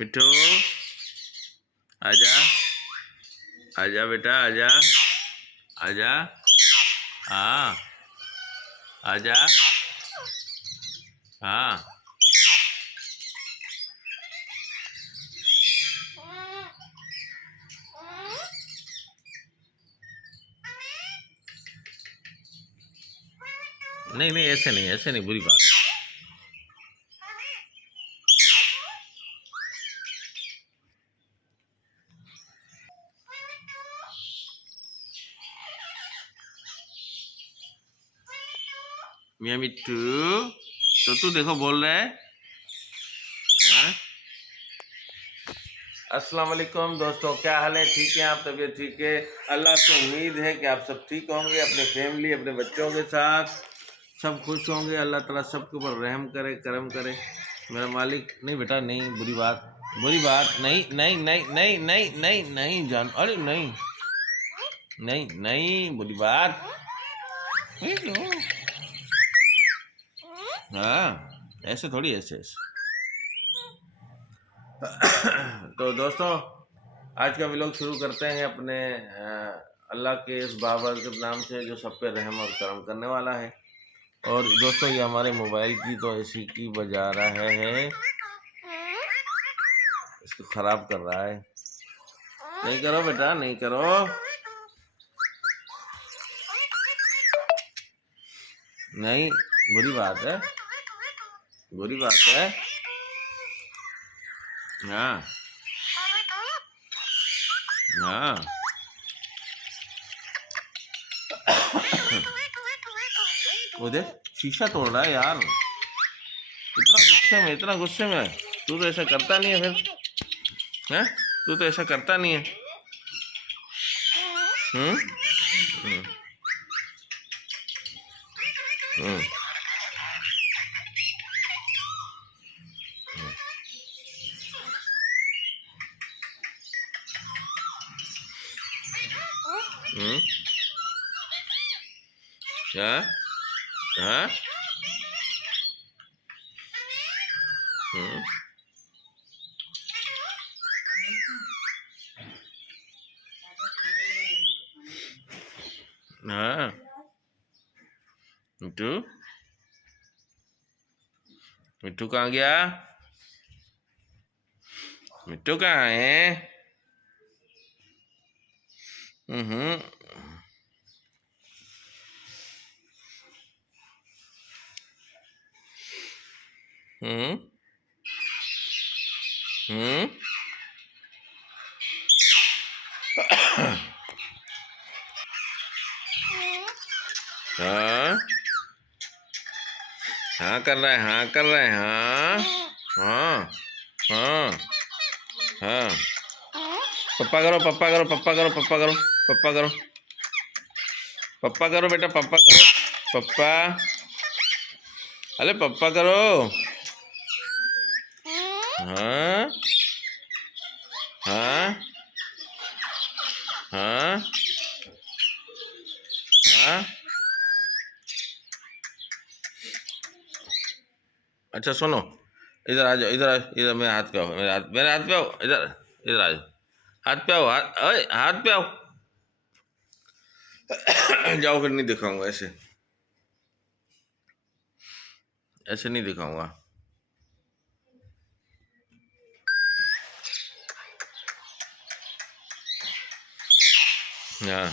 मिठू आजा, आजा बेटा आजा, आजा, हाँ आजा, हाँ नहीं नहीं ऐसे नहीं बुरी बात है। मियाँ मिट्टू तो तू देखो बोल रहा है। हाँ? अस्सलाम वालेकुम दोस्तों, क्या हाल है? ठीक है आप? तबीयत ठीक है? अल्लाह से उम्मीद है कि आप सब ठीक होंगे, अपने फैमिली अपने बच्चों के साथ सब खुश होंगे। अल्लाह ताला सबके ऊपर रहम करे, करम करे मेरा मालिक। नहीं बेटा नहीं, बुरी बात, बुरी बात नहीं नहीं नहीं नहीं नहीं नहीं नहीं जान, अरे नहीं नहीं नहीं बुरी बात। हाँ ऐसे थोड़ी, ऐसे ऐसे। तो दोस्तों आज का व्लॉग शुरू करते हैं अपने अल्लाह के इस बाबरकत नाम से जो सब पे रहम और करम करने वाला है। और दोस्तों ये हमारे मोबाइल की तो ऐसी की बजा रहा है, इसको खराब कर रहा है। नहीं करो बेटा नहीं करो, नहीं बुरी बात है, बुरी बात है। हाँ हाँ वो देख शीशा तोड़ रहा है यार, इतना गुस्से में तू तो ऐसा करता नहीं है फिर, हैं? तू तो ऐसा करता नहीं है। हम्म हम्म हम्म हम्म हाँ हाँ हम्म हाँ मिट्टू, मिट्टू कहाँ गया? मिट्टू कहाँ है? हम्म हम्म हम्म हाँ हाँ कर रहा है, हाँ कर रहा है, हाँ हाँ हाँ हाँ। पप्पा करो पप्पा करो पप्पा करो पप्पा करो पप्पा करो पप्पा करो बेटा, पप्पा करो पप्पा, अरे पप्पा करो। हाँ हाँ हाँ हाँ। अच्छा सुनो, इधर आ जाओ, इधर आ, इधर मेरे हाथ पे आओ, मेरे हाथ पे आओ, इधर इधर आ जाओ, हाथ पे आओ, हाथ पे आओ। जाओ फिर नहीं दिखाऊंगा ऐसे, ऐसे नहीं दिखाऊंगा। हाँ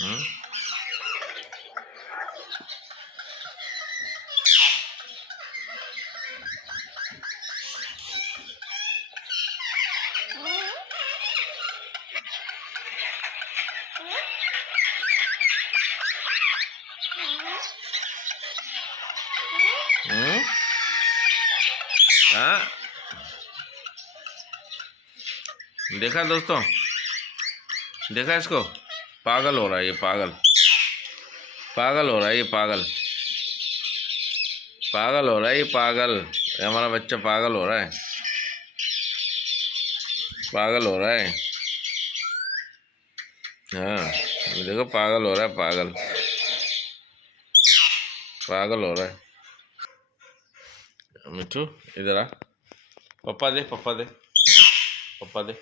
हम्म हम्म हाँ देखा दोस्तों, देखा इसको, पागल हो रहा है ये, पागल पागल हो रहा है ये, पागल पागल हो रहा है ये, पागल, ये हमारा बच्चा पागल हो रहा है, पागल हो रहा है। हाँ ये देखो पागल हो रहा है, पागल। पागल हो रहा है। मिठू इधर आ, पप्पा दे पप्पा दे पप्पा दे।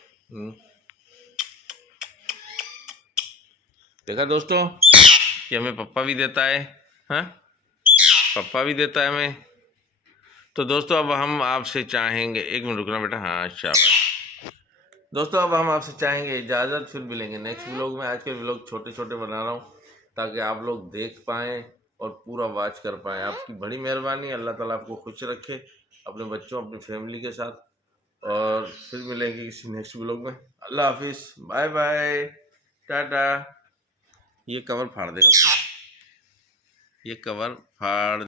देखा दोस्तों कि हमें पप्पा भी देता है, हाँ पप्पा भी देता है हमें। तो दोस्तों अब हम आपसे चाहेंगे, एक मिनट रुकना बेटा, हाँ शाबाश। दोस्तों अब हम आपसे चाहेंगे इजाज़त, फिर मिलेंगे नेक्स्ट व्लॉग में। आज के व्लॉग छोटे छोटे बना रहा हूँ ताकि आप लोग देख पाएँ और पूरा वॉच कर पाएँ। आपकी बड़ी मेहरबानी, अल्लाह ताला आपको खुश रखे अपने बच्चों अपनी फैमिली के साथ। और फिर मिलेंगे किसी नेक्स्ट व्लॉग में। अल्लाह हाफिज़, बाय बाय, टाटा। ये कवर फाड़ देगा, ये कवर फाड़